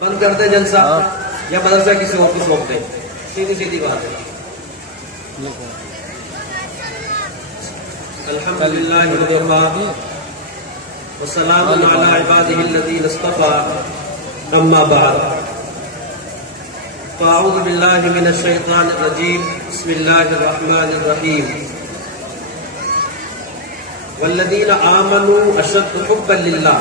بند کر دیں جلسہ یا مدرسہ کسی اور کو سونپ دیں. سیدھی سیدھی بات ہے. الحمدللہ وکفی وسلام علی عبادہ الذین اصطفی اما بعد فاعوذ باللہ من الشیطان الرجیم بسم اللہ الرحمن الرحیم والذین آمنوا اشد حبا للہ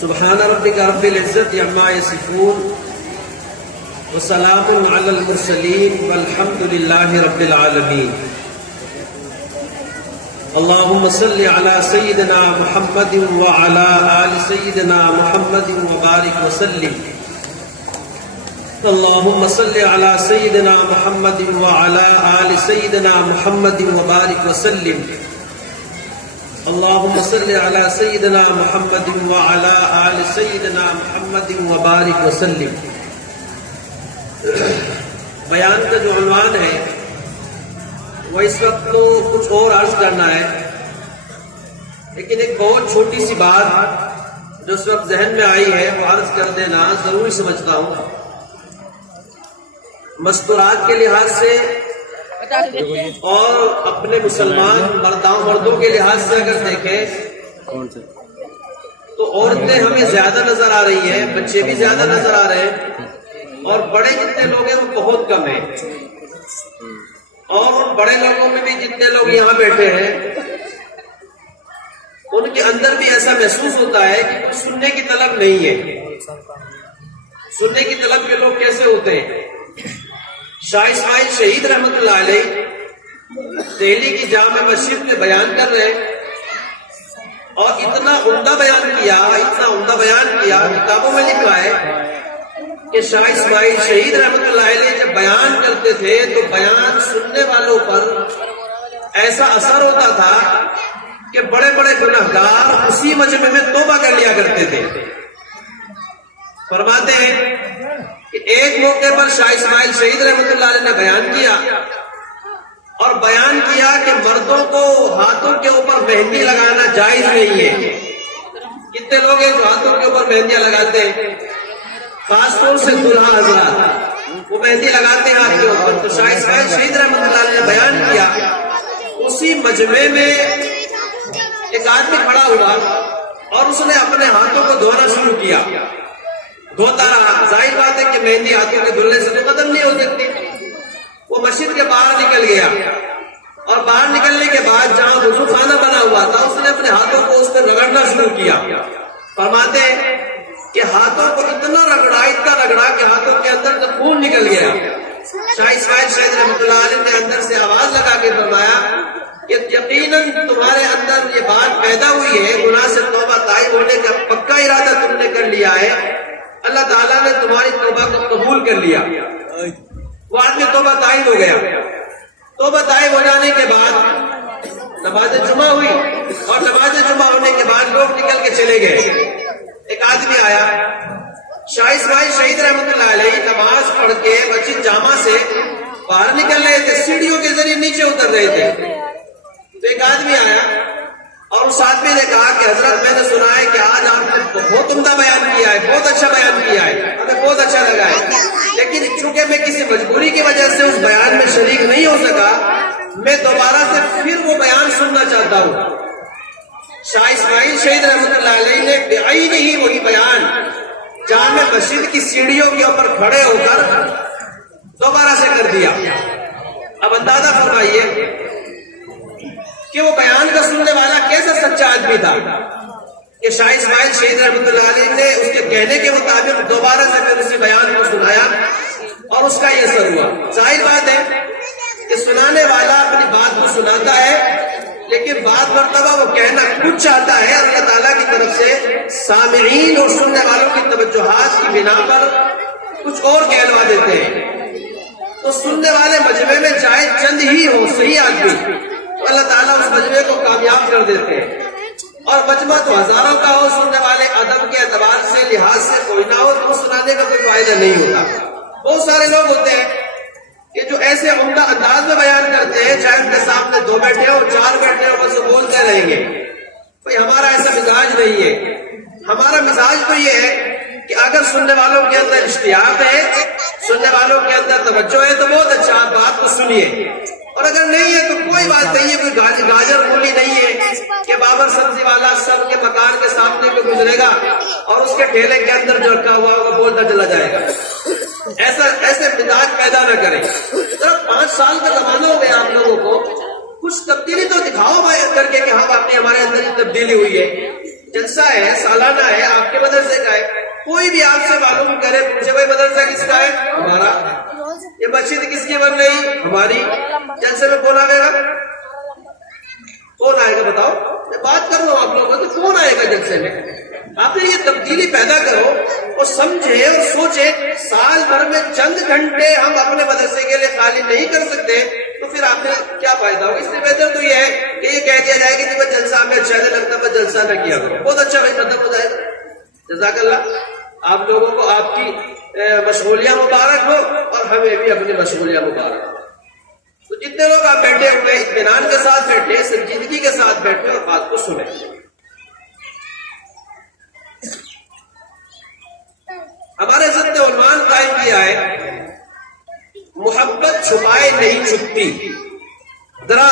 سبحان ربک رب العزت عما یصفون وسلام علی المرسلین والحمد للہ رب العالمین. اللهم صل على سيدنا محمد وعلى آل سيدنا محمد وبارك وسلم. اللهم صل على سيدنا محمد وعلى آل سيدنا محمد وبارك وسلم. اللهم صل على سيدنا محمد وعلى آل سيدنا محمد وبارك وسلم. بیان کا جو عنوان ہے وہ اس وقت تو کچھ اور عرض کرنا ہے، لیکن ایک بہت چھوٹی سی بات جو اس وقت ذہن میں آئی ہے وہ عرض کر دینا ضروری سمجھتا ہوں. مستورات کے لحاظ سے اور اپنے مسلمان مردوں کے لحاظ سے اگر دیکھیں تو عورتیں ہمیں زیادہ نظر آ رہی ہیں، بچے بھی زیادہ نظر آ رہے ہیں، اور بڑے جتنے لوگ ہیں وہ بہت کم ہیں. اور ان بڑے لوگوں میں بھی جتنے لوگ یہاں بیٹھے ہیں ان کے اندر بھی ایسا محسوس ہوتا ہے کہ سننے کی طلب نہیں ہے. سننے کی طلب کے لوگ کیسے ہوتے ہیں؟ شاہ اسماعیل شہید رحمت اللہ علیہ دہلی کی جامع مسجد میں بیان کر رہے اور اتنا عمدہ بیان کیا کتابوں میں لکھا ہے کہ شاہ اسماعیل شہید رحمت اللہ علیہ جب بیان کرتے تھے تو بیان سننے والوں پر ایسا اثر ہوتا تھا کہ بڑے بڑے گنہگار اسی مجمع میں توبہ کر لیا کرتے تھے. فرماتے ہیں کہ ایک موقع پر شاہ اسماعیل شہید رحمت اللہ علیہ نے بیان کیا اور بیان کیا کہ مردوں کو ہاتھوں کے اوپر مہندی لگانا جائز نہیں ہے. کتنے لوگ ہیں جو ہاتھوں کے اوپر مہندیاں لگاتے ہیں؟ خاص طور سے دلہا حضرات وہ مہندی لگاتے ہیں ہاتھ کے اوپر. تو شاہ اسماعیل شہید رحمت اللہ علیہ نے بیان کیا. اسی مجمع میں ایک آدمی کھڑا ہوا اور اس نے اپنے ہاتھوں کو دھونا شروع کیا. دھوتا رہا. ظاہر بات ہے کہ مہندی ہاتھوں کے دھلنے سے تو ختم نہیں ہو سکتی. وہ مسجد کے باہر نکل گیا اور باہر نکلنے کے بعد جہاں وضو خانہ بنا ہوا تھا اس نے اپنے ہاتھوں کو اس پہ رگڑنا شروع کیا. فرماتے ہیں کہ ہاتھوں کو اتنا رگڑا کہ ہاتھوں کے اندر سے خون نکل گیا. شاہ اسماعیل شہید رحمۃ اللہ علیہ نے اندر سے آواز لگا کے فرمایا کہ یقیناً تمہارے اندر یہ بات پیدا ہوئی ہے، گناہ سے توبہ طائب ہونے کا پکا ارادہ تم نے کر لیا ہے، اللہ تعالیٰ نے تمہاری توبہ کو قبول کر لیا. وہ آدمی توبہ طائب ہو گیا. توبہ طائب ہو جانے کے بعد نماز جمعہ ہوئی اور نماز جمعہ ہونے کے بعد لوگ نکل کے چلے گئے. ایک آدمی آیا. شاہ اسماعیل شہید رحمت اللہ علیہ نماز پڑھ کے مسجد جامع سے باہر نکل رہے تھے، سیڑھیوں کے ذریعے نیچے اتر رہے تھے. تو ایک آدمی آیا اور اس آدمی نے کہا کہ حضرت میں نے سنا ہے کہ آج آپ نے بہت عمدہ بیان کیا ہے، بہت اچھا بیان کیا ہے، ہمیں بہت اچھا لگا ہے، لیکن چونکہ میں کسی مجبوری کی وجہ سے اس بیان میں شریک نہیں ہو سکا، میں دوبارہ سے پھر وہ بیان سننا چاہتا ہوں. شاہ اسماعیل شہید رحمت اللہ علیہ نے بعین ہی وہی بیان جامع مسجد کی سیڑھیوں کے اوپر کھڑے ہو کر دوبارہ سے کر دیا. اب اندازہ فرمائیے کہ وہ بیان کا سننے والا کیسا سچا آدمی تھا کہ شاہ اسماعیل شہید رحمت اللہ علیہ نے اس کے کہنے کے مطابق دوبارہ سے پھر اسی بیان کو سنایا اور اس کا یہ اثر ہوا. ظاہر بات ہے کہ سنانے والا اپنی بات کو سناتا ہے لیکن بعض مرتبہ وہ کہنا کچھ چاہتا ہے، اللہ تعالیٰ کی طرف سے سامعین اور سننے والوں کی توجہات کی بنا پر کچھ اور کہلوا دیتے ہیں. تو سننے والے مجمع میں چاہے چند ہی ہو صحیح آدمی تو اللہ تعالیٰ اس مجمع کو کامیاب کر دیتے ہیں. اور مجمع تو ہزاروں کا ہو، سننے والے ادب کے اعتبار سے لحاظ سے کوئی نہ ہو تو سنانے کا کوئی فائدہ نہیں ہوتا. بہت سارے لوگ ہوتے ہیں کہ جو ایسے عمدہ انداز میں بیان کرتے ہیں، چاہے ان کے سامنے 2 بیٹھے ہو 4 بیٹھے ہو بس وہ بولتے رہیں گے. بھئی ہمارا ایسا مزاج نہیں ہے. ہمارا مزاج تو یہ ہے کہ اگر سننے والوں کے اندر اشتیاق ہے، سننے والوں کے اندر توجہ ہے تو بہت اچھا، آپ بات کو سنیے، اور اگر نہیں ہے تو کوئی بات نہیں ہے، کوئی گاجر مولی نہیں ہے کہ بابر سبزی والا سب کے مکان کے سامنے کو گزرے گا اور اس کے ٹھیلے کے اندر جو رکھا ہوا ہوگا بولتا چلا جائے گا۔ ایسے مزاج پیدا نہ کریں۔ 5 سال کا زمانہ ہو گیا آپ لوگوں کو، کچھ تبدیلی تو دکھاؤ کر کے کہ ہاں واقعی ہمارے اندر یہ تبدیلی ہوئی ہے۔ جلسہ ہے، سالانہ ہے، آپ کے مدرسے کا ہے، کوئی بھی آپ سے معلوم کرے، پوچھے بھائی مدرسہ کس کا ہے؟ ہمارا۔ یہ مسجد کس کی بن رہی؟ ہماری۔ جلسے میں کون آئے گا؟ کون آئے گا بتاؤ؟ میں بات کر رہا ہوں آپ لوگوں کو، کون آئے گا جلسے میں؟ آپ نے یہ تبدیلی پیدا کرو اور سمجھے اور سوچے، سال بھر میں چند گھنٹے ہم اپنے مدرسے کے لیے خالی نہیں کر سکتے تو پھر آپ نے کیا فائدہ ہوگا؟ اس سے بہتر تو یہ ہے کہ یہ کہہ دیا جائے کہ جب جلسہ ہمیں اچھا نہیں لگتا بس جلسہ نہ کیا کرو، بہت اچھا بھائی ختم ہو جائے۔ جزاک اللہ، آپ لوگوں کو آپ کی مشغولیاں مبارک ہو اور ہمیں بھی اپنی مشغولیاں مبارک ہو۔ تو جتنے لوگ آپ بیٹھے ہوئے اطمینان کے ساتھ بیٹھے، سنجیدگی کے ساتھ بیٹھے اور بات کو سنیں۔ ہمارے حضرت نے عنوان قائم کیا ہے، محبت چھپائے نہیں چھپتی۔ ذرا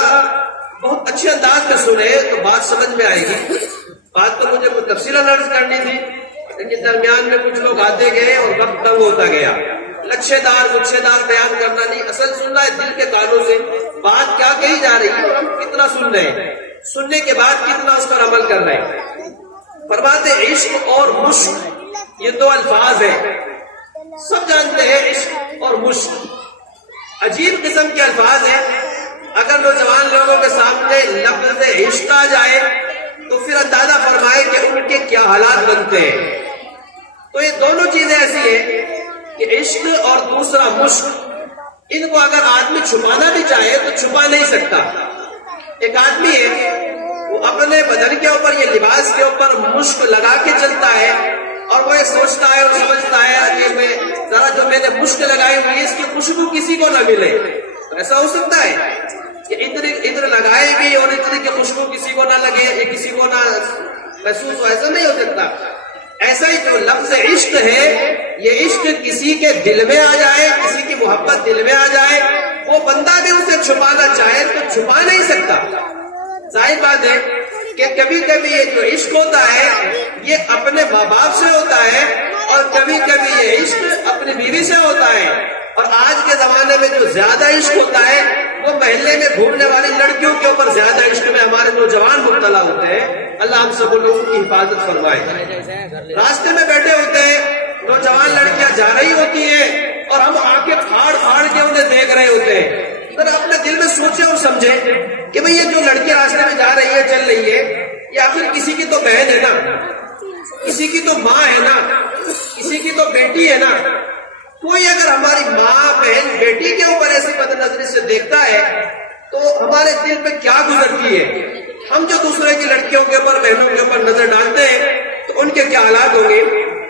بہت اچھے انداز میں سنے تو بات سمجھ میں آئے گی۔ بات تو مجھے تفصیل عرض کرنی تھی لیکن درمیان میں کچھ لوگ آتے گئے اور وقت تنگ ہوتا گیا۔ لچھے دار بیان کرنا نہیں، اصل سننا ہے دل کے کانوں سے، بات کیا کہی جا رہی ہے اور ہم کتنا سن رہے ہیں، سننے کے بعد کتنا اس پر عمل کر رہے ہیں۔ فرماتے عشق اور مشق، یہ دو الفاظ ہیں، سب جانتے ہیں عشق اور مشق عجیب قسم کے الفاظ ہیں۔ اگر نوجوان لوگوں کے سامنے لفظ عشق آ جائے تو پھر اندازہ فرمائے کہ ان کے کیا حالات بنتے ہیں۔ تو یہ دونوں چیزیں ایسی ہیں کہ عشق اور دوسرا مشق، ان کو اگر آدمی چھپانا بھی چاہے تو چھپا نہیں سکتا۔ ایک آدمی ہے وہ اپنے بدن کے اوپر، یہ لباس کے اوپر مشق لگا کے چلتا ہے اور وہ یہ سوچتا ہے اور سمجھتا ہے کہ میں ذرا جو میں نے مشق لگائی ہوئی اس کی خوشبو کسی کو نہ ملے۔ تو ایسا ہو سکتا ہے کہ ادھر لگائے بھی اور ادھر کی خوشبو کسی کو نہ لگے، یہ کسی کو نہ محسوس ہو، ایسا نہیں ہو سکتا۔ ایسا ہی جو لفظ عشق ہے، یہ عشق کسی کے دل میں آ جائے، کسی کی محبت دل میں آ جائے، وہ بندہ بھی اسے چھپانا چاہے تو چھپا نہیں سکتا۔ ظاہر بات ہے کہ کبھی کبھی یہ جو عشق ہوتا ہے یہ اپنے ماں باپ سے ہوتا ہے اور کبھی کبھی یہ عشق اپنی بیوی سے ہوتا ہے، اور آج کے زمانے میں جو زیادہ عشق ہوتا ہے وہ محلے میں گھومنے والی لڑکیوں کے اوپر زیادہ عشق میں ہمارے نوجوان مبتلا ہوتے ہیں۔ اللہ ہم سب لوگوں کی حفاظت فرمائے۔ راستے میں بیٹھے ہوتے ہیں، نوجوان لڑکیاں جا رہی ہوتی ہیں اور ہم آنکھیں پھاڑ کے انہیں دیکھ رہے ہوتے ہیں۔ تو اپنے دل میں سوچے اور سمجھے کہ بھئی یہ جو لڑکی راستے میں جا رہی ہے، چل رہی ہے، یہ آخر کسی کی تو بہن ہے نا، کسی کی تو ماں ہے نا، کسی کی تو بیٹی ہے نا۔ کوئی اگر ہماری ماں بہن بیٹی کے اوپر ایسی بد نظری سے دیکھتا ہے تو ہمارے دل پہ کیا گزرتی ہے؟ ہم جو دوسرے کی لڑکیوں کے اوپر، بہنوں کے اوپر نظر ڈالتے ہیں تو ان کے کیا حالات ہوں گے؟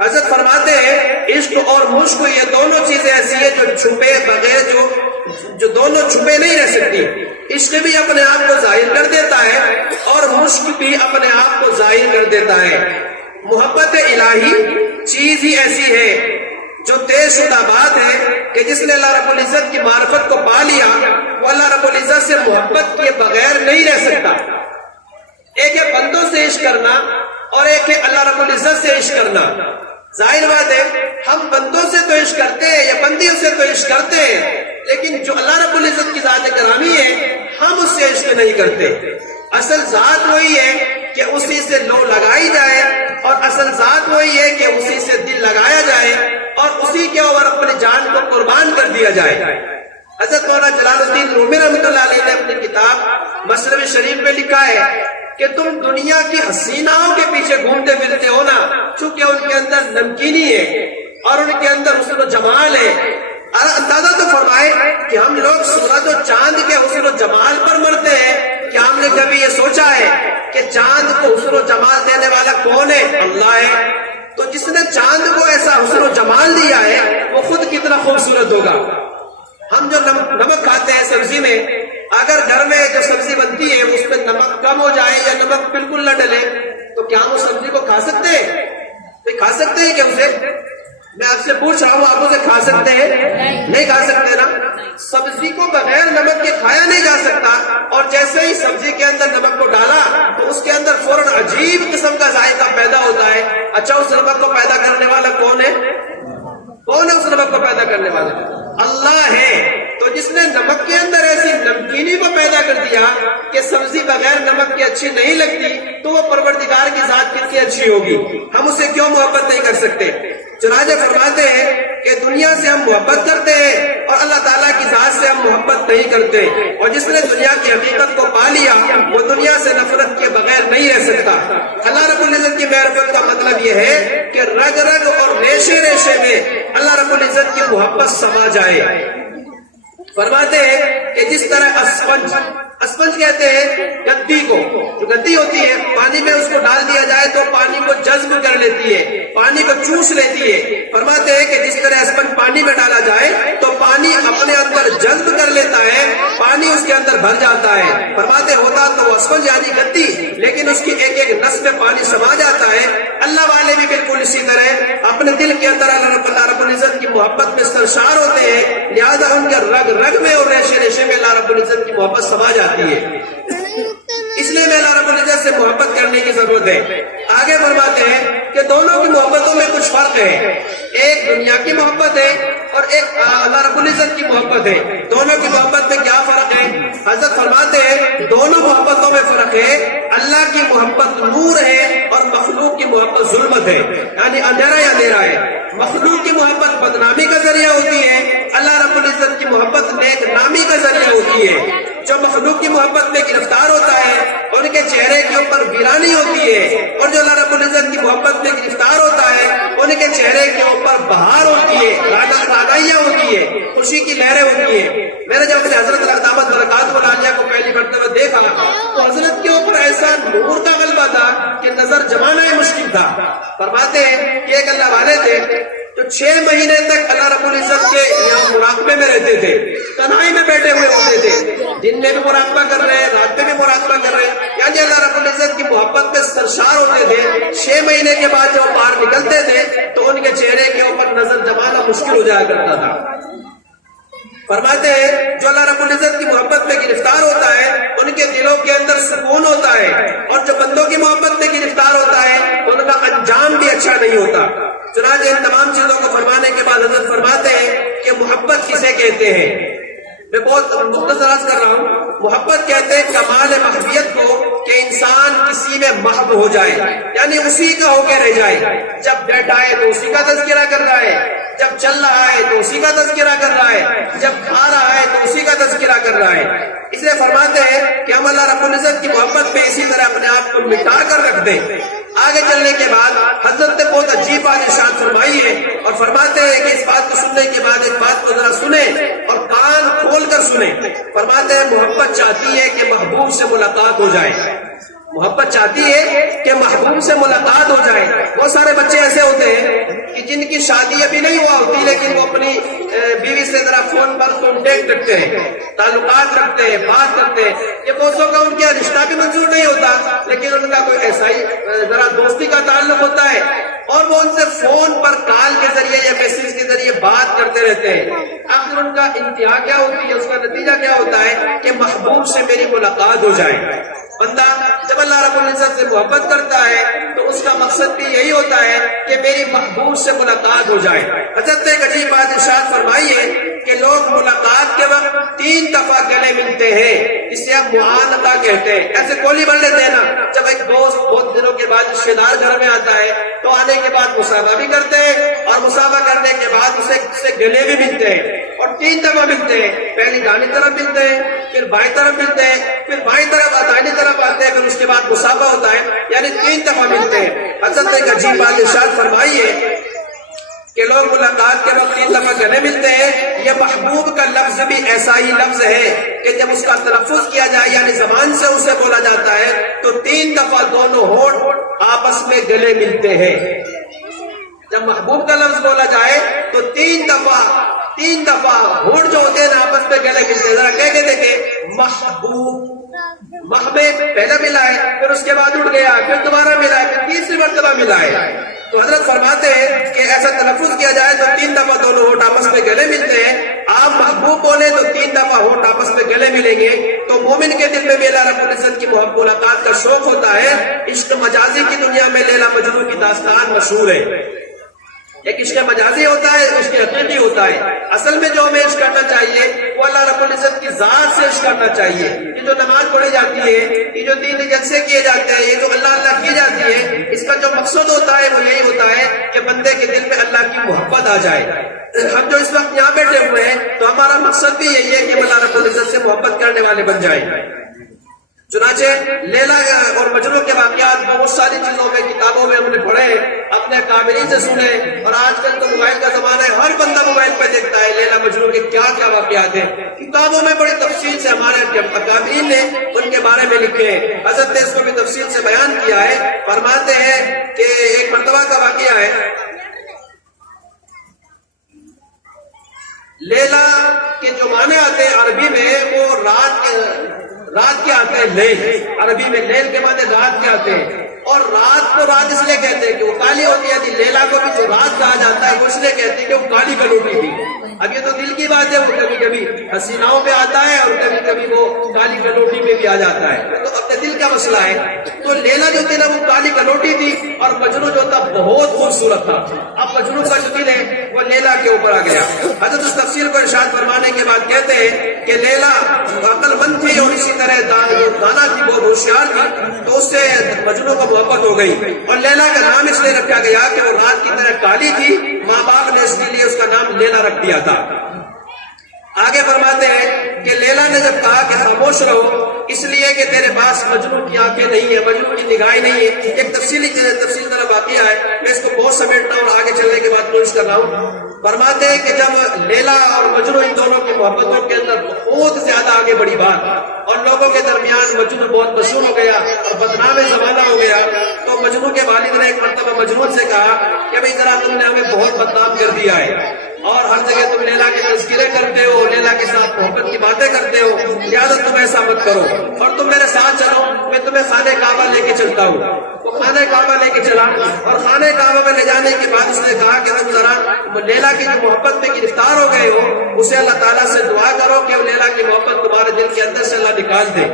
حضرت فرماتے ہیں عشق اور مشق یہ دونوں چیزیں ایسی ہیں جو چھپے بغیر، جو دونوں چھپے نہیں رہ سکتی۔ عشق بھی اپنے آپ کو ظاہر کر دیتا ہے اور مشق بھی اپنے آپ کو ظاہر کر دیتا ہے۔ محبت الہی چیز ہی ایسی ہے جو طے شدہ بات ہے کہ جس نے اللہ رب العزت کی معرفت کو پا لیا وہ اللہ رب العزت سے محبت کیے بغیر نہیں رہ سکتا۔ ایک ہے بندوں سے عشق کرنا اور ایک ہے اللہ رب العزت سے عشق کرنا۔ ظاہر بات ہے ہم بندوں سے تو عشق کرتے ہیں یا بندیوں سے تو عشق کرتے ہیں، لیکن جو اللہ رب العزت کی ذات گرامی ہے ہم اس سے عشق نہیں کرتے۔ اصل ذات وہی ہے کہ اسی سے لو لگائی جائے اور اصل ذات وہی ہے کہ اسی سے دل لگایا جائے اور اسی کے اوپر اپنی جان کو قربان کر دیا جائے۔ حضرت مولانا جلال الدین رومی رحمۃ اللہ علیہ نے اپنی کتاب مصنوی شریف میں لکھا ہے کہ تم دنیا کی حسیناؤں کے پیچھے گھومتے پھرتے ہو نا، چونکہ ان کے اندر نمکینی ہے اور ان کے اندر حسن و جمال ہے۔ اندازہ تو فرمائے کہ ہم لوگ سورج و چاند کے حسن و جمال پر مرتے ہیں، کیا ہم نے کبھی یہ سوچا ہے کہ چاند کو حسن و جمال دینے والا کون ہے؟ اللہ ہے۔ تو جس نے چاند کو ایسا حسن و جمال دیا ہے وہ خود کتنا خوبصورت ہوگا۔ ہم جو نمک کھاتے ہیں سبزی میں، اگر گھر میں جو سبزی بنتی ہے اس پہ نمک کم ہو جائے یا نمک بالکل نہ ڈلے تو کیا ہم اس سبزی کو کھا سکتے ہیں؟ کھا سکتے ہیں کیا اسے؟ میں آپ سے پوچھ رہا ہوں، آپ اسے کھا سکتے ہیں؟ نہیں کھا سکتے نا۔ سبزی کو بغیر نمک کے کھایا نہیں جا سکتا، اور جیسے ہی سبزی کے اندر نمک کو ڈالا تو اس کے اندر فوراً عجیب قسم کا ذائقہ پیدا ہوتا ہے۔ اچھا، اس نمک کو پیدا کرنے والا کون ہے؟ کون ہے اس نمک کو پیدا کرنے والا؟ اللہ ہے۔ تو جس نے نمک کے اندر ایسی نمکینی کو پیدا کر دیا کہ سبزی بغیر نمک کے اچھی نہیں لگتی، تو وہ پروردگار کی ذات کتنی اچھی ہوگی، ہم اسے کیوں محبت نہیں کر سکتے؟ چنانچہ فرماتے ہیں کہ دنیا سے ہم محبت کرتے ہیں اور اللہ تعالیٰ کی ذات سے ہم محبت نہیں کرتے، اور جس نے دنیا کی حقیقت کو پا لیا وہ دنیا سے نفرت کے بغیر نہیں رہ سکتا۔ اللہ رب العزت کی معرفت کا مطلب یہ ہے کہ رگ رگ اور ریشے ریشے میں اللہ رب العزت کی محبت سما جائے۔ فرماتے ہیں کہ جس طرح اسپنج کہتے ہیں گدی کو، جو گدی ہوتی ہے پانی میں اس کو ڈال دیا جائے تو پانی کو جذب کر لیتی ہے، پانی کو چوس لیتی ہے۔ فرماتے ہیں کہ جس طرح اسپنج پانی میں ڈالا جائے تو پانی اپنے اندر جذب کر لیتا ہے، پانی اس کے اندر بھر جاتا ہے۔ فرماتے ہوتا تو وہ اسپنج یعنی گدی، لیکن اس کی ایک ایک نس میں پانی سما جاتا ہے۔ اللہ والے بھی بالکل اسی طرح اپنے دل کے اندر اللہ رب العزت کی محبت میں سرشار ہوتے ہیں، لہذا ان کے رگ رگ میں اور ریشے ریشے میں اللہ رب العزت کی محبت سما جاتی ہے۔ اس لیے میں اللہ رب العزت سے محبت کرنے کی ضرورت ہے۔ آگے فرماتے ہیں کہ دونوں کی محبتوں میں کچھ فرق ہے، ایک دنیا کی محبت ہے اور ایک اللہ رب العزت کی محبت ہے۔ دونوں کی محبت میں کیا فرق ہے؟ حضرت فرماتے ہیں دونوں محبتوں میں فرق ہے، اللہ کی محبت نور ہے اور مخلوق کی محبت ظلمت ہے، یعنی اندھیرا یا اندھیرا ہے۔ مخلوق کی محبت بدنامی کا ذریعہ ہوتی ہے، اللہ رب العزت کی محبت نیک نامی کا ذریعہ ہوتی ہے۔ جو مخلوق کی محبت میں گرفتار ہوتا ہے ان کے چہرے کے اوپر ویرانی ہوتی ہے، اور جو اللہ رب العزت کی محبت میں گرفتار ہوتا ہے ان کے چہرے کے اوپر بہار ہوتی ہے، رانائیاں ہوتی ہے، خوشی کی لہریں ہوتی ہیں۔ میں نے جب اپنے حضرت دامت برکاتہ العالیہ کو پہلی مرتبہ دیکھا تو حضرت کے اوپر ایسا نور کا غلبہ تھا کہ نظر جمانا ہی مشکل تھا۔ فرماتے ہیں کہ ایک اللہ والے تھے جو 6 مہینے تک اللہ رب العزت کے یہاں مراقبے میں رہتے تھے، تنہائی میں بیٹھے ہوئے ہوتے تھے، دن میں بھی مراقبہ کر رہے ہیں، رات میں بھی مراقبہ کر رہے ہیں، یعنی اللہ رب العزت کی محبت میں سرشار ہوتے تھے۔ 6 مہینے کے بعد جب باہر نکلتے تھے تو ان کے چہرے کے اوپر نظر جمانا مشکل ہو جایا کرتا تھا۔ فرماتے ہیں جو اللہ رب العزت کی محبت میں گرفتار ہوتا ہے ان کے دلوں کے اندر سکون ہوتا ہے، اور جو بندوں کی محبت میں گرفتار ہوتا ہے ان کا انجام بھی اچھا نہیں ہوتا۔ چنانچہ ان تمام چیزوں کو فرمانے کے بعد حضرت فرماتے ہیں کہ محبت کسے کہتے ہیں؟ میں بہت مختصر عرض کر رہا ہوں۔ محبت کہتے ہیں کمال محبت کو کہ انسان کسی میں محب ہو جائے، یعنی اسی کا ہو کے رہ جائے۔ جب بیٹھا ہے تو اسی کا تذکرہ کر رہا ہے، جب چل رہا ہے تو اسی کا تذکرہ کر رہا ہے، جب کھا رہا ہے تو اسی کا تذکرہ کر رہا ہے۔ اس لیے فرماتے ہیں کہ ہم اللہ رب العزت کی محبت میں اسی طرح اپنے آپ کو مٹا کر رکھ دیں۔ آگے چلنے کے بعد حضرت نے بہت عجیب بات ارشاد فرمائی ہے، اور فرماتے ہیں کہ اس بات کو سننے کے بعد ایک بات کو ذرا سنیں اور کان کھول کر سنیں۔ فرماتے ہیں محبت چاہتی ہے کہ محبوب سے ملاقات ہو جائے، محبت چاہتی ہے کہ محبوب سے ملاقات ہو جائے۔ بہت سارے بچے ایسے ہوتے ہیں کہ جن کی شادی ابھی نہیں ہوا ہوتی لیکن وہ اپنی بیوی سے ذرا فون پر کانٹیکٹ رکھتے ہیں، تعلقات رکھتے ہیں، بات کرتے ہیں۔ یہ بہت کا ان کا رشتہ بھی منظور نہیں ہوتا لیکن ان کا کوئی ایسا ہی ذرا دوستی کا تعلق ہوتا ہے، اور وہ ان سے فون پر کال کے ذریعے یا میسج کے ذریعے بات کرتے رہتے ہیں۔ آخر ان کا انتہا کیا ہوتی ہے، اس کا نتیجہ کیا ہوتا ہے کہ محبوب سے میری ملاقات ہو جائے۔ بندہ جب اللہ رب العزت سے محبت کرتا ہے تو اس کا مقصد بھی یہی ہوتا ہے کہ میری محبوب سے ملاقات ہو جائے۔ حضرت نے ایک عجیب بات ارشاد فرمائی ہے کہ لوگ ملاقات کے وقت 3 دفعہ گلے ملتے ہیں، جسے ہم معانقہ کہتے ہیں۔ ایسے گولی بڑھ لیتے ہیں نا، جب ایک دوست بہت دنوں کے بعد رشتے دار گھر میں آتا ہے تو آنے کے بعد مصافحہ بھی کرتے ہیں، اور مصافحہ کرنے کے بعد اسے گلے بھی ملتے ہیں، اور 3 دفعہ ملتے ہیں۔ پہلی دائیں طرف ملتے ہیں، پھر بائیں طرف ملتے ہیں، پھر بائیں طرف دائیں طرف آتے ہیں، پھر اس کے بعد مصافحہ ہوتا ہے، یعنی 3 دفعہ ملتے ہیں۔ حضرت نے ایک عجیب بات ارشاد فرمائی ہے کہ لوگ ملاقات کے وقت 3 دفعہ گلے ملتے ہیں۔ یہ محبوب کا لفظ بھی ایسا ہی لفظ ہے کہ جب اس کا تلفظ کیا جائے یعنی زبان سے اسے بولا جاتا ہے تو 3 دفعہ دونوں ہونٹ آپس میں گلے ملتے ہیں۔ جب محبوب کا لفظ بولا جائے تو 3 3 دفعہ ہونٹ جو ہوتے ہیں نا آپس میں گلے ملتے ہیں. ذرا کہہ کے دیکھیں محبوب. مح میں پہلا ملا ہے, پھر اس کے بعد اٹھ گیا, پھر دوبارہ ملا ہے, پھر تیسری مرتبہ ملا ہے. تو حضرت فرماتے ہیں کہ ایسا تلفظ کیا جائے تو 3 دفعہ دونوں ہونٹ آپس میں گلے ملتے ہیں. آپ محبوب بولے تو 3 دفعہ ہونٹ آپس میں گلے ملیں گے. تو مومن کے دل میں بھی اللہ رب العزت کی محبت ملاقات کا شوق ہوتا ہے. عشق مجازی کی دنیا میں لیلا مجنون کی داستان مشہور ہے. ایک عشق مجازی ہوتا ہے, عشق حقیقی ہوتا ہے. اصل میں جو ہمیں عشق کرنا چاہیے وہ اللہ رب العزت کی ذات سے عشق کرنا چاہیے. یہ جو نماز پڑھی جاتی ہے, یہ جو دینی جلسے کیے جاتے ہیں, یہ جو اللہ اللہ کی جاتی ہے, اس کا جو مقصد ہوتا ہے وہ یہی ہوتا ہے کہ بندے کے دل میں اللہ کی محبت آ جائے. ہم جو اس وقت یہاں بیٹھے ہوئے ہیں تو ہمارا مقصد بھی یہی ہے کہ اللہ رب العزت سے محبت کرنے والے بن جائیں. چنانچہ لیلا اور مجنون کے واقعات بہت ساری چیزوں میں کتابوں میں ہم نے پڑھے, اپنے قابلین سے سنے, اور آج کل تو موبائل کا زمانہ ہے, ہر بندہ موبائل پہ دیکھتا ہے لیلا مجنون کے کیا کیا واقعات ہیں. کتابوں میں بڑی تفصیل سے ہمارے قابلین نے ان کے بارے میں لکھے ہیں. حضرت نے اس کو بھی تفصیل سے بیان کیا ہے. فرماتے ہیں کہ ایک مرتبہ کا واقعہ ہے, لیلا کے جو معنی آتے ہیں عربی میں وہ رات کے آتے ہیں. لیل عربی میں لیل کے معنی رات کے آتے ہیں, اور رات کو رات اس لیے کہتے ہیں کہ وہ کالی ہوتی ہے. لیلا کو بھی جو رات کہا جاتا ہے وہ اس لیے کہتے ہیں کہ وہ کالی کلوٹی تھی. اب یہ تو دل کی بات ہے, وہ کبھی کبھی حسیناؤں پہ آتا ہے اور کبھی کبھی وہ کالی کلوٹی پہ بھی آ جاتا ہے, تو اپنے دل کا مسئلہ ہے. تو لیلا جو تھی نا وہ کالی کلوٹی تھی, اور مجنون جو تھا بہت خوبصورت تھا. اب مجنون کا جو دل ہے وہ لیلا کے اوپر آ گیا. حضرت اس تفسیر کو ارشاد فرمانے کے بعد کہتے ہیں کہ لیلا عقل مند تھی اور اسی طرح دانا تھی, بہت ہوشیار تھی, تو اس سے مجنون کو محبت ہو گئی. اور لیلا کا نام اس لیے رکھا گیا کہ وہ رات کی طرح کالی تھی, ماں باپ نے اس کے لیے اس کا نام لیلا رکھ دیا تھا. آگے فرماتے ہیں کہ لیلا نے جب کہا کہ خاموش رہو اس لیے کہ تیرے پاس مجنون کی آنکھیں نہیں ہے, مجنون کی نگاہیں نہیں ہے. ایک تفصیل طرح واقعہ ہے, میں اس کو بہت سمیٹتا ہوں اور آگے چلنے کے بعد کوشش کر رہا ہوں. فرماتے ہیں کہ جب لیلا اور مجنون ان دونوں کی محبتوں کے اندر بہت زیادہ آگے بڑھی بات, اور لوگوں کے درمیان مجنون بہت مشہور ہو گیا اور بدنام زمانہ ہو گیا, تو مجنون کے والد نے ایک مرتبہ مجنون سے کہا کہ بھائی ذرا تم نے ہمیں بہت بدنام کر دیا ہے, اور ہر جگہ تم لیلا کے تذکرے کرتے ہو, لیلا کے ساتھ محبت کی باتیں کرتے ہو, لہٰذا تم ایسا مت کرو اور تم میرے ساتھ چلو, میں تمہیں خانہ کعبہ لے کے چلتا ہوں. وہ خانہ کعبہ لے کے چلا, اور خانہ کعبہ میں لے جانے کے بعد اس نے کہا کہ تم ذرا لیلا کی جو محبت میں گرفتار ہو گئے ہو اسے اللہ تعالیٰ سے دعا کرو کہ وہ لیلا کی محبت تمہارے دل کے اندر سے اللہ نکال دے.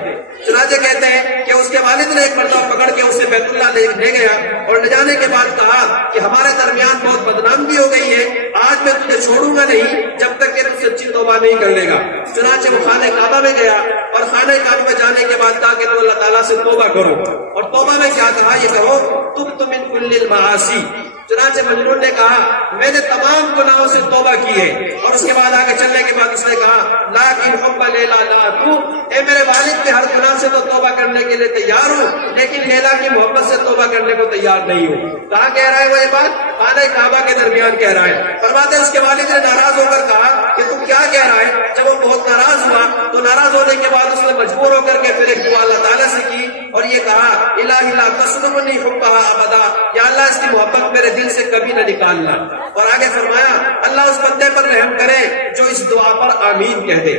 چنانچہ کہتے ہیں کہ اس کے والد نے ایک مرتبہ پکڑ کے اسے بیت اللہ لے گیا, اور لے جانے کے بعد کہا کہ ہمارے درمیان بہت بدنامی ہو گئی ہے, آج میں تجھے چھوڑوں گا نہیں جب تک کہ تو سچی توبہ نہیں کر لے گا. چنانچہ وہ خانہ کعبہ میں گیا, اور خانہ کعبہ میں جانے کے بعد کہا کہ تم اللہ تعالیٰ سے توبہ کرو, اور توبہ میں کیا کہا, یہ کہو تم من کل المعاصی. چنانچہ مجنون نے کہا میں نے تمام گناہوں سے توبہ کی ہے, اور اس کے بعد آگے چلنے کے بعد اس نے کہا لیکن حب لیلا لا تو, اے میرے والد کے ہر گناہ سے تو توبہ کرنے کے لیے تیار ہوں, لیکن لیلا کی محبت سے توبہ کرنے کو تیار نہیں ہوں. کہاں کہہ رہا ہے وہ یہ بات, خانہ کعبہ کے درمیان کہہ رہا ہے. فرماتے ہیں اس کے والد نے ناراض ہو کر کہا کہ تم کیا کہہ رہا ہے. جب وہ بہت ناراض ہوا تو ناراض ہونے کے بعد اس نے مجبور ہو کر کے پھر ایک دعا اللہ تعالیٰ سے کی, اور یہ کہا الہی لا تسلمنی حبھا ابدا, یا اللہ اس کی محبت میرے دل سے کبھی نہ نکالنا. اور آگے فرمایا اللہ اس بندے پر رحم کرے جو اس دعا پر آمین کہہ دے.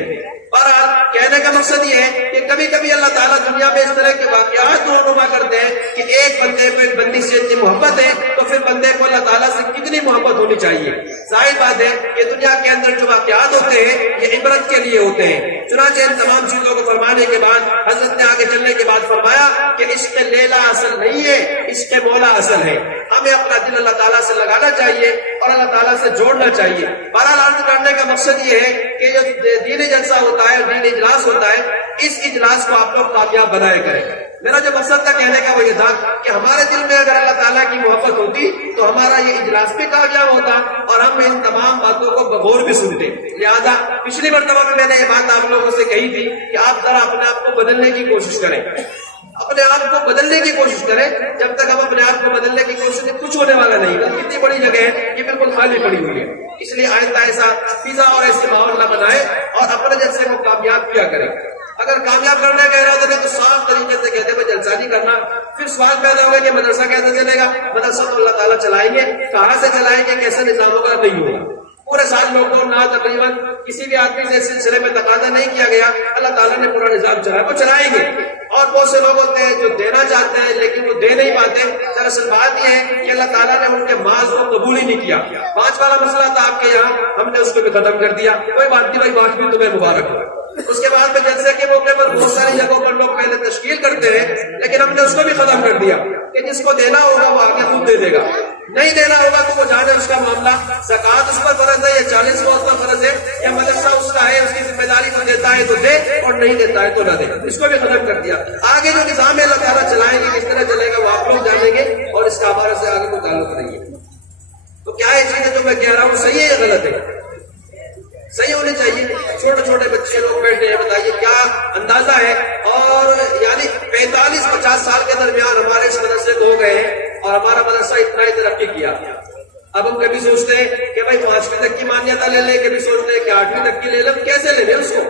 بہرحال کہنے کا مقصد یہ ہے کہ کبھی کبھی اللہ تعالیٰ دنیا میں اس طرح کے واقعات رونما کرتے ہیں کہ ایک بندے کو ایک بندی سے اتنی محبت ہے تو پھر بندے کو اللہ تعالیٰ سے کتنی محبت ہونی چاہیے. ظاہر بات ہے کہ دنیا کے اندر جو واقعات ہوتے ہیں یہ عبرت کے لیے ہوتے ہیں. چنانچہ ان تمام چیزوں کو فرمانے کے بعد حضرت نے آگے چلنے کے بعد فرمایا کہ عشق لیلا اصل نہیں ہے, عشق مولا اصل ہے. ہمیں اپنا دل اللہ تعالیٰ سے لگانا چاہیے اور اللہ تعالیٰ سے جوڑنا چاہیے. بہرحال عرض کرنے کا مقصد یہ ہے کہ جو دینی جلسہ ہوتا ہے اور دینی اجلاس ہوتا ہے, اس اجلاس کو آپ لوگ کامیاب بنائے کریں. میرا جو مقصد تھا کہنے کا وہ یہ تھا کہ ہمارے دل میں اگر اللہ تعالیٰ کی محبت ہوتی تو ہمارا یہ اجلاس بھی کامیاب ہوتا اور ہم ان تمام باتوں کو بغور بھی سنتے. لہذا پچھلی مرتبہ میں نے یہ بات آپ لوگوں سے کہی تھی کہ آپ ذرا اپنے آپ کو بدلنے کی کوشش کریں, اپنے آپ کو بدلنے کی کوشش کریں. جب تک ہم اپنے آپ کو بدلنے کی کوشش کریں کچھ ہونے والا نہیں. کتنی بڑی جگہ ہے, یہ بالکل خالی پڑی ہوئی ہے. اس لیے آئندہ ایسا فضا اور ایسے ماحول نہ بنائے اور اپنے جیسے کو کامیاب کیا کریں. اگر کامیاب کرنے کا ارادہ ہے تو صاف طریقے سے کہتے ہوئے جلسہ نہیں کرنا. پھر سوال پیدا ہوگا کہ مدرسہ کیسے چلے گا, مدرسہ تو اللہ تعالیٰ چلائیں گے, کہاں سے چلائیں گے, کیسے نظام ہوگا, نہیں ہوگا. پورے سال لوگوں نہ تقریباً کسی بھی آدمی سے اس سلسلے میں تقاضا نہیں کیا گیا. اللہ تعالیٰ نے پورا نظام چلایا, وہ چلائیں گے. اور بہت سے لوگ ہوتے ہیں جو دینا چاہتے ہیں لیکن وہ دے نہیں پاتے. دراصل بات یہ ہے کہ اللہ تعالیٰ نے ان کے ماض کو قبول ہی نہیں کیا. 5 والا مسئلہ تھا آپ کے یہاں, ہم نے اس کو بھی ختم کر دیا. کوئی بات نہیں بھائی, بات بھی تمہیں مبارک ہو. اس کے بعد میں جلسے کے موقع پر بہت ساری جگہوں پر لوگ پہلے تشکیل کرتے ہیں, لیکن ہم نے اس کو بھی ختم کر دیا کہ جس کو دینا ہوگا وہ آگے خود دے دے گا, نہیں دینا ہوگا تو وہ جانے اس کا معاملہ. زکوٰۃ اس پر فرض ہے یا 40 روز پر فرض ہے یا مدرسہ اس کا ہے, اس کی ذمہ داری تو دیتا ہے تو دے اور نہیں دیتا ہے تو نہ دے. اس کو بھی ختم کر دیا. آگے جو نظام ہے اللہ تعالیٰ چلائیں گے, کس طرح چلے گا وہ آپ لوگ جانیں گے, اور اس کا ہمارے سے آگے کوئی تعلق نہیں ہے. تو کیا یہ چیزیں جو میں کہہ رہا ہوں صحیح ہے یا غلط ہے؟ صحیح ہونی چاہیے. چھوٹے چھوٹے بچے لوگ بیٹھے ہیں, بتائیے کیا اندازہ ہے. اور یعنی 45-50 سال کے درمیان ہمارے اس مدرسے کو ہو گئے ہیں اور ہمارا مدرسہ اتنا ہی ترقی کیا. اب ہم کبھی سوچتے ہیں کہ بھائی 5ویں تک کی مانیتا لے لیں, کبھی سوچتے ہیں کہ 8ویں تک کی لے لیں. کیسے لے لیں اس کو,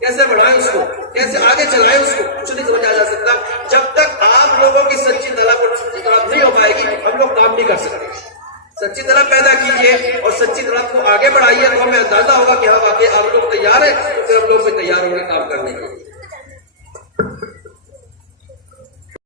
کیسے بڑھائیں اس کو, کیسے آگے چلائیں اس کو, کچھ نہیں سمجھا جا سکتا. جب تک آپ لوگوں کی سچی طلب اور سچی طلب نہیں ہو پائے گی ہم لوگ کام نہیں کر سکتے. سچی طلب پیدا کیجیے اور سچی طلب کو آگے بڑھائیے, تو ہمیں اندازہ ہوگا کہ ہاں واقعی آپ لوگ تیار ہیں, تو پھر ہم لوگ بھی تیار ہوں گے کام